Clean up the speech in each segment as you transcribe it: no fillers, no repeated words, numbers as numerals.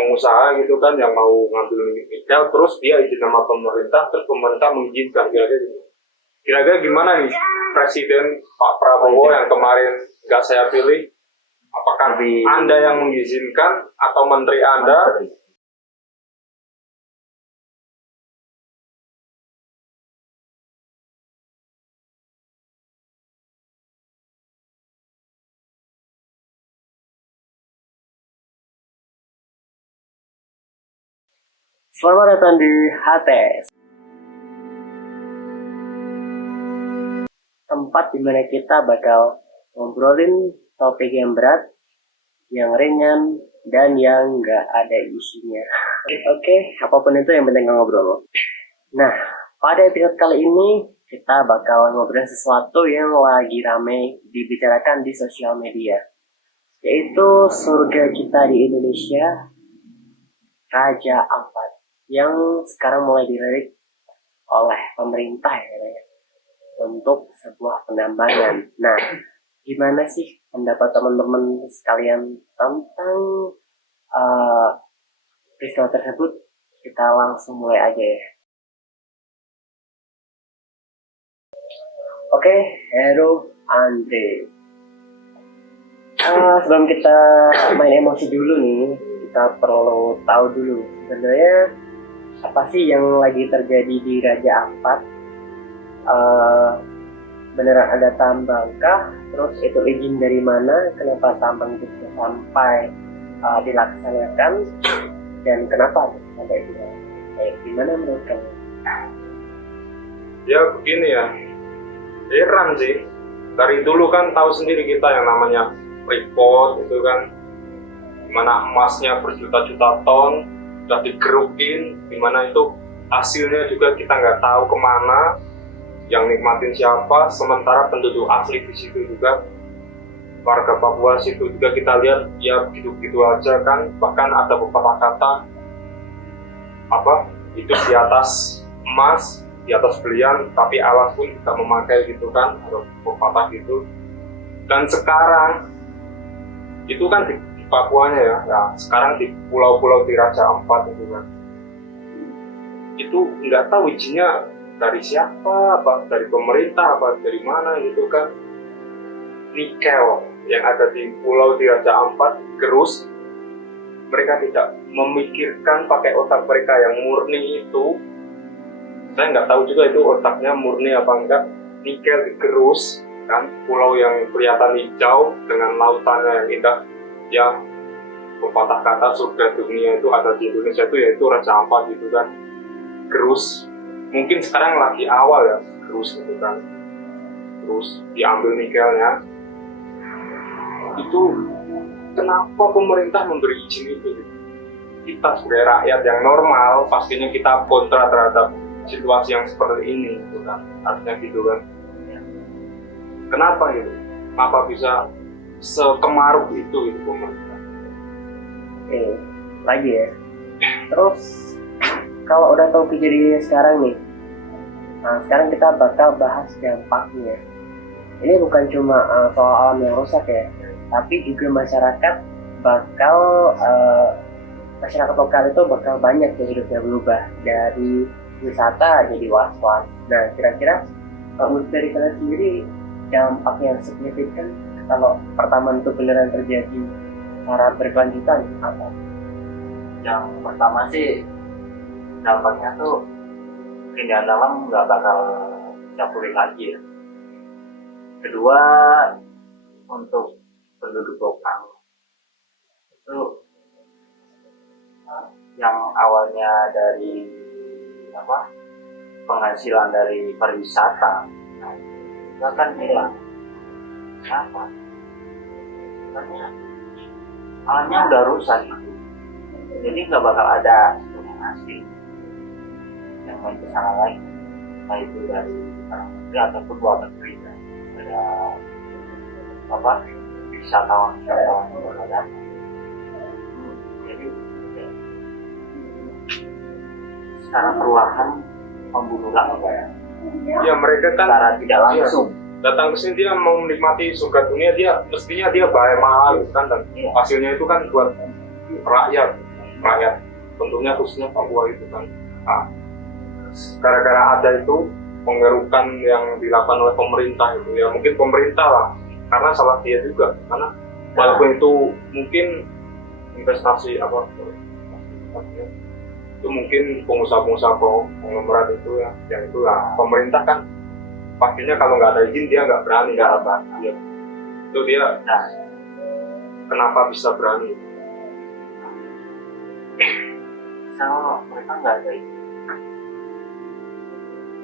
pengusaha gitu kan yang mau ngambil nikel, terus dia izin sama pemerintah, terus pemerintah mengizinkan. Kira-kira gimana nih Presiden Pak Prabowo yang kemarin nggak saya pilih? Apakah Anda yang mengizinkan atau menteri Anda? Selamat datang di HTS, tempat dimana kita bakal ngobrolin topik yang berat, yang ringan, dan yang nggak ada isinya. Oke, apapun itu yang penting ngobrol. Nah, pada episode kali ini kita bakal ngobrolin sesuatu yang lagi rame dibicarakan di sosial media, yaitu surga kita di Indonesia, Raja Ampat, yang sekarang mulai dilirik oleh pemerintah ya, untuk sebuah penambangan. Nah, gimana sih pendapat teman-teman sekalian tentang peristiwa tersebut? Kita langsung mulai aja ya. Oke, Hero Andre. Sebelum kita main emosi dulu nih, kita perlu tahu dulu sebenarnya apa sih yang lagi terjadi di Raja Ampat. Beneran ada tambangkah? Terus itu izin dari mana? Kenapa tambang itu sampai dilaksanakan? Dan kenapa sampai itu? Gimana menurut kamu? Ya begini ya, heran sih. Dari dulu kan tahu sendiri kita yang namanya Freeport itu kan, dimana emasnya berjuta-juta ton sudah digerukin, dimana itu hasilnya juga kita nggak tahu kemana, yang nikmatin siapa. Sementara penduduk asli di situ juga, warga Papua situ juga kita lihat ya begitu-begitu aja kan. Bahkan ada beberapa kata itu di atas emas, di atas belian, tapi alat pun tidak memakai gitu kan, atau pepatah gitu. Dan sekarang itu kan di Papuanya ya, sekarang di pulau-pulau di Raja Ampat itu kan, itu nggak tahu izinnya dari siapa, apa dari pemerintah, apa dari mana gitu kan. Nikel yang ada di pulau di Raja Ampat gerus, mereka tidak memikirkan pakai otak mereka yang murni itu. Saya nggak tahu juga itu otaknya murni apa enggak. Nikel digerus kan, pulau yang kelihatan hijau dengan lautannya yang indah. Ya, pepatah kata surga dunia itu ada di Indonesia itu, yaitu Raja Ampat gitu kan. Gerus, mungkin sekarang lagi awal ya, gerus gitu kan. Terus diambil nikelnya. Itu kenapa pemerintah memberi izin itu? Kita sebagai rakyat yang normal pastinya kita kontra terhadap situasi yang seperti ini gitu kan. Artinya gitu kan. Kenapa gitu? Kenapa bisa sekemaruh itu pemerintah? Lagi ya. Terus kalau udah tahu kejadiannya sekarang nih, nah sekarang kita bakal bahas dampaknya. Ini bukan cuma soal alam yang rusak ya, tapi juga masyarakat masyarakat lokal itu bakal banyak yang hidupnya berubah dari wisata jadi was-was. Nah, kira-kira menurut dari kalian sendiri dampak yang signifikan kalau pertama itu beneran terjadi secara berkelanjutan apa? Yang pertama sih dampaknya tuh keindahan alam nggak bakal bisa pulih lagi ya. Kedua, untuk penduduk lokal itu yang awalnya dari penghasilan dari pariwisata itu akan hilang. Kenapa? Karena alamnya udah rusak gitu. Jadi nggak bakal ada yang asing yang main kesana lagi, baik itu dari orang negeri ataupun luar negeri. Ada wisatawan yang berada. Jadi secara perlahan membunuh ya. Ya mereka kan secara tidak langsung datang ke sini, dia mau menikmati surga dunia, dia mestinya dia bayar mahal kan, dan hasilnya itu kan buat rakyat. rakyat, tentunya khususnya Papua itu kan. Nah, gara-gara ada itu penggerukan yang dilakukan oleh pemerintah itu ya, mungkin pemerintah lah, karena salah dia juga, karena walaupun itu mungkin investasi itu mungkin pengusaha-pengusaha konglomerat itu ya, yang itu lah pemerintah kan pastinya kalau nggak ada izin dia nggak berani ya. Itu dia kenapa bisa berani? Sama mereka nggak ada itu.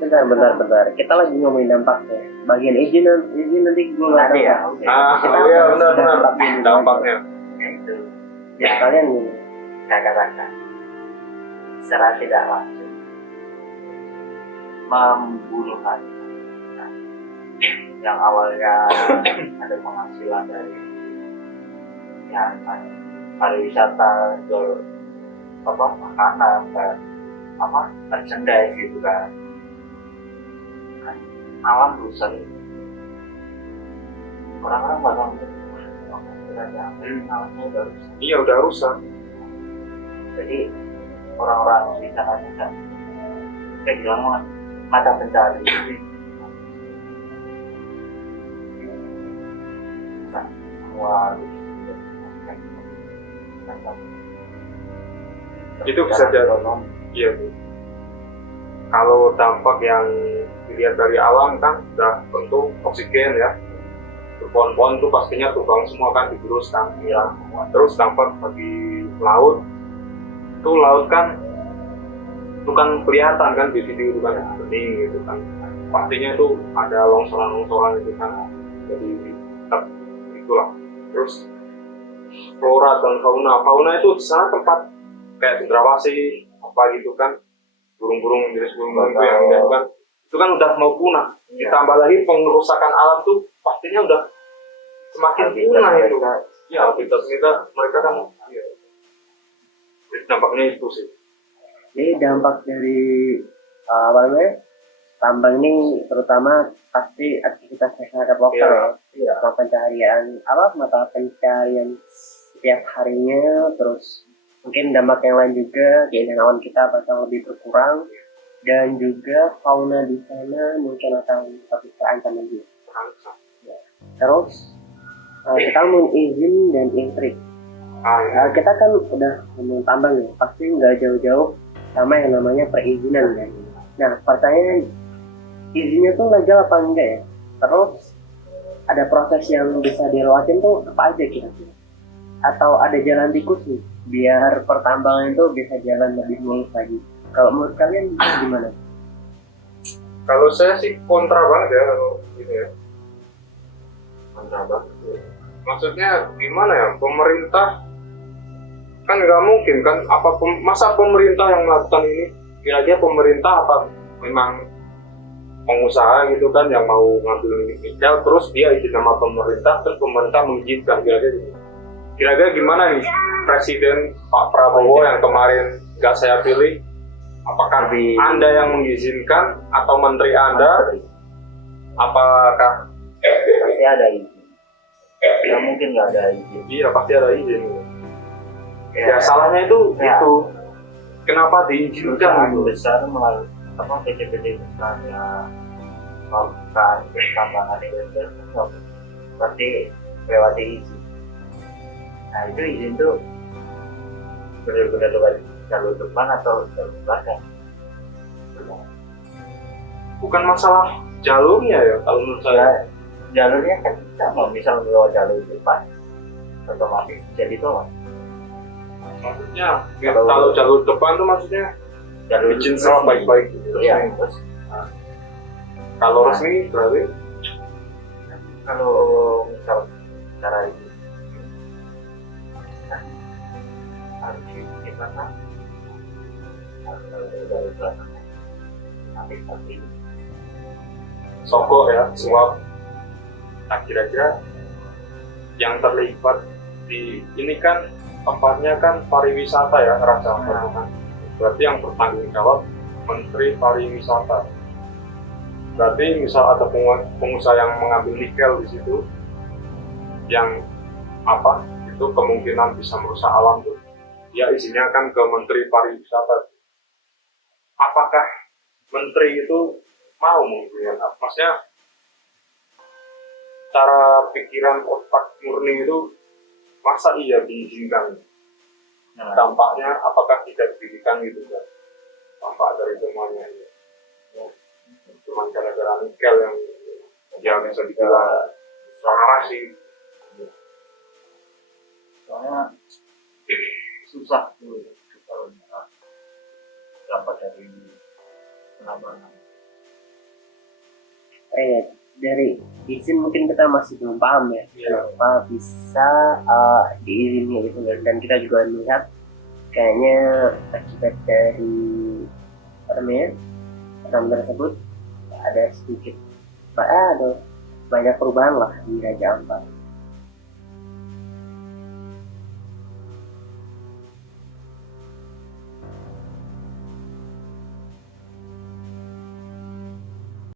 Bentar. Kita lagi ngomongin dampaknya. Bagian izin nanti gue nggak tahu. Nanti ya. Iya benar dampaknya. Itu Ya kalian gini. saya katakan secara tidak langsung membunuh hati. Nah, yang awalnya ada penghasilan dari ya pariwisata, jual makanan dan merchandise gitu kan. Alam rusak, orang-orang bakal alamnya udah rusak. Iya udah rusak. Jadi orang-orang di sana juga kayak bilang mata pencari. Semua Itu bisa jadi. Iya. Kalau dampak yang dilihat dari alam kan udah tentu oksigen ya. Pohon-pohon itu pastinya tumbang semua kan, digerus kan, hilang semua. Terus dampak bagi laut, itu laut kan itu kan kelihatan kan di video itu kan bening gitu kan. Pastinya itu ada longsoran-longsoran itu kan. Jadi itulah. Terus flora dan fauna itu di sana tempat kayak cendrawasih apa gitu kan, burung-burung jenis burung-burung itu yang itu kan udah mau punah. Ditambah lagi pengerusakan alam tuh pastinya udah semakin punah itu. Ya habitat mereka kan ya. Dampaknya itu sih. Jadi dampak dari tambang ini terutama pasti aktivitas masyarakat lokal, mata pencaharian mata pencaharian setiap harinya. Terus mungkin dampak yang lain juga, keindahan alam kita bakal lebih berkurang, dan juga fauna di sana mungkin akan lebih terancam lagi. Terus kita ngomong izin dan intrik. Kita kan udah ngomong tambang ya, pasti nggak jauh-jauh sama yang namanya perizinan kan. Nah pertanyaan, izinnya tuh legal apa enggak ya? Terus ada proses yang bisa dilewatin tuh apa aja kira-kira? Atau ada jalan tikus nih biar pertambangan itu bisa jalan lebih mulus lagi? Kalau menurut kalian gimana? Kalau saya sih kontra banget ya kalau gitu ya. Kontra banget. Maksudnya gimana ya? Pemerintah kan nggak mungkin kan, masa pemerintah yang melakukan ini? Kira-kira pemerintah apa memang pengusaha gitu kan yang mau ngambil nikel, terus dia izin sama pemerintah, terus pemerintah mengizinkan, kira-kira gimana nih Presiden Pak Prabowo yang kemarin nggak saya pilih, apakah Anda yang mengizinkan atau Menteri Anda? Apakah pasti ada izin? Ya mungkin nggak ada izin. Iya pasti ada izin. Ya salahnya itu kenapa diizinkan? Besar melalui PT-PT besar ya melakukan tambangan ilegal pasti lewati izin. Nah itu izin tuh benar-benar lewat jalur depan atau jalur belakang. Bukan masalah jalurnya ya kalau menurut saya. Jalurnya kan sama, misal lewat jalur depan otomatis jadi tolak. Maksudnya kalau jalur depan tuh maksudnya Jalur izin sama baik-baik gitu. Iya, terus Kalau resmi berarti kalau misal cara ini harus kita kan dari belakangnya tapi sogok ya, suap. Nah kira-kira yang terlibat di ini kan tempatnya kan pariwisata ya, Raja Ampat kan. Berarti yang bertanggung jawab Menteri Pariwisata. Berarti misal ada pengusaha yang mengambil nikel di situ, yang itu kemungkinan bisa merusak alam tuh. ya izinnya kan ke Menteri Pariwisata. Apakah Menteri itu mau mengizinkan? Maksudnya cara pikiran otak murni itu masa iya diizinkan? Nah, Dampaknya apakah tidak diberikan gitu kan? Dampak dari semuanya ini. Cuma gara-gara nikel yang bisa dibilang parah sih. soalnya susah tuh kalau dapat dari penambangan. Dari izin mungkin kita masih belum paham ya, Iya. kenapa bisa diizinnya gitu kan. Dan kita juga melihat kayaknya akibat dari apa namanya penambangan tersebut ada sedikit ada banyak perubahan lah di Raja Ampat.